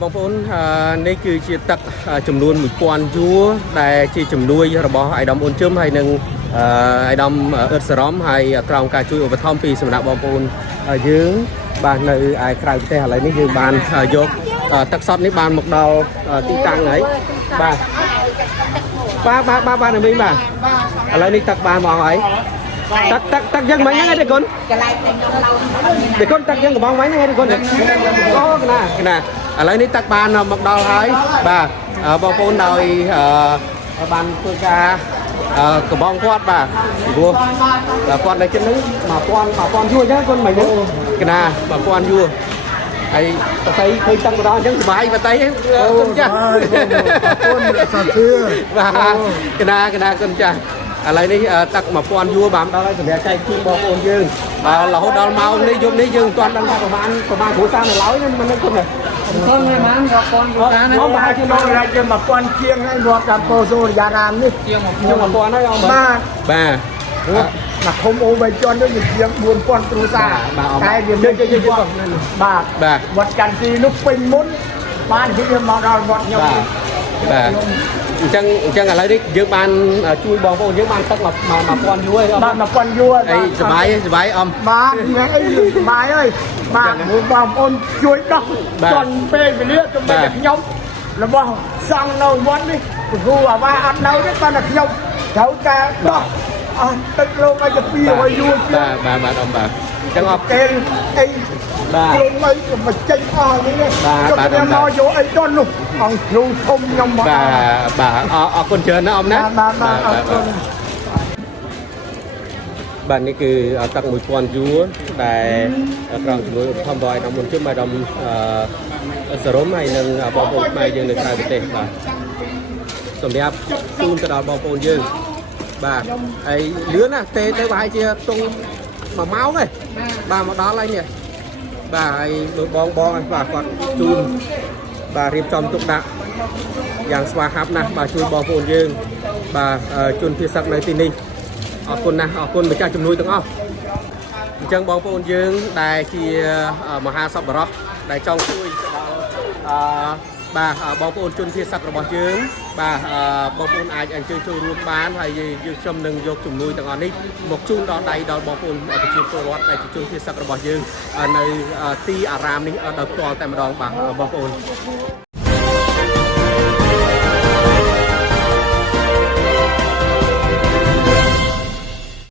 បងប្អូននេះគឺជាទឹកចំនួន1000យួរដែលជាជំនួយរបស់អាយដាមអូនជឹមហើយនឹងអាយដាមអ៊ឹតសរ៉មហើយក្រោមការជួយឧបត្ថម្ភពីសំណាក់បងប្អូនយើងបាទនៅឯក្រៅប្រទេសឥឡូវនេះយើងបានយកទឹកសុទ្ធនេះបានមកដល់ទីតាំងហើយបាទបាទនៅវិញបាទឥឡូវនេះទឹកបានមកហើយទឹកយើងមិនហ្នឹងទេគុណកន្លែងតែខ្ញុំឡោទេគុណទឹកយើងកំងវិញហ្នឹងទេគុណអូកណាឥឡូវនេះទឹកបានមកដល់ហើយបាទបងប្អូនដោយបានធ្វើការកំងគាត់បាទព្រោះគាត់នៅចិត្តហ្នឹង1000យួរអញ្ចឹងគុណមិនហ្នឹងកណា1000យួរហើយបតីឃើញទឹកម្ដងអញ្ចឹងសុបាយបតីគុណចាស់គុណសាធឿបាទកណាគុណចាស់ឥឡូវនេះទឹក1000យួរបានដល់ហើយសម្រាប់ចែកជូនបងប្អូនយើងរហូតដល់ម៉ោងនេះយប់នេះយើងមិនទាន់ដឹងថាប្រហែលគ្រួសារនៅឡើយមិនដឹងគុណទេគុណមិនបាន1000គ្រួសារណាប្រហែលជាមករាជជា1000ជាងហើយរាប់តាមពោសូរិយារាមនេះជាង1000ហើយអមបាទមកឃុំអូបីជន់នេះជាង4000គ្រួសារតែវាមានបាទវត្តច័ន្ទទីនោះពេញមុនបាននិយាយមកដល់វត្តខ្ញុំបាទអញ្ចឹងឥឡូវនេះយើងបានជួយបងប្អូនយើងបានទឹក1000យួរបាទ1000យួរអីសុបាយអមបាទហ្នឹងអីសុបាយហើយបាទបងប្អូនជួយដោះចន់ពេលវេលាទៅតែខ្ញុំរបស់សង់នៅវត្តនេះគ្រូអាវ៉ាអត់នៅទេគាត់តែខ្ញុំត្រូវតែដោះអស់ទឹកលោកឲ្យទៅ200យួរបាទអមបាទអញ្ចឹងអត់កេលអីបាទខ្លួនមិនមកចេញអស់នេះបាទខ្ញុំមកយកអីដុននោះអង្គគ្រូធំខ្ញុំមកបាទអរគុណច្រើនណាស់អមណាបាទអរគុណបាទនេះគឺទឹក1000យួរដែលក្រោមជំនួយឧបត្ថម្ភរបស់អាយដាមមុនជឹមអាយដាមសរ៉មហើយនឹងបងប្អូនខ្មែរយើងនៅក្រៅប្រទេសបាទសម្រាប់ជូនទៅដល់បងប្អូនយើងបាទហើយលឿនណាទេទៅប្រហែលជាទុំ1ម៉ោងទេបាទមកដល់ហើយនេះបាទហើយលោកបងបាទគាត់ជូនបាទរៀបចំទុកដាក់យ៉ាងស្វាហាប់ណាស់បាទជួយបងប្អូនយើងបាទជនភៀសសឹកនៅទីនេះអរគុណណាស់អរគុណម្ចាស់ជំនួយទាំងអស់អញ្ចឹងបងប្អូនយើងដែលជាមហាសប្បុរសដែលចង់ជួយដល់បាទបងប្អូនជនភៀសសឹករបស់យើងបាទបងប្អូនអាចអញ្ជើញចូលរួមបានហើយយើងខ្ញុំនឹងយកជំនួយទាំងអស់នេះមកជូនដល់ដៃដល់បងប្អូនប្រជាពលរដ្ឋដែលជាជនភៀសសឹករបស់យើងនៅទីអារាមនេះដោយផ្ទាល់តែម្ដងបាទបងប្អូន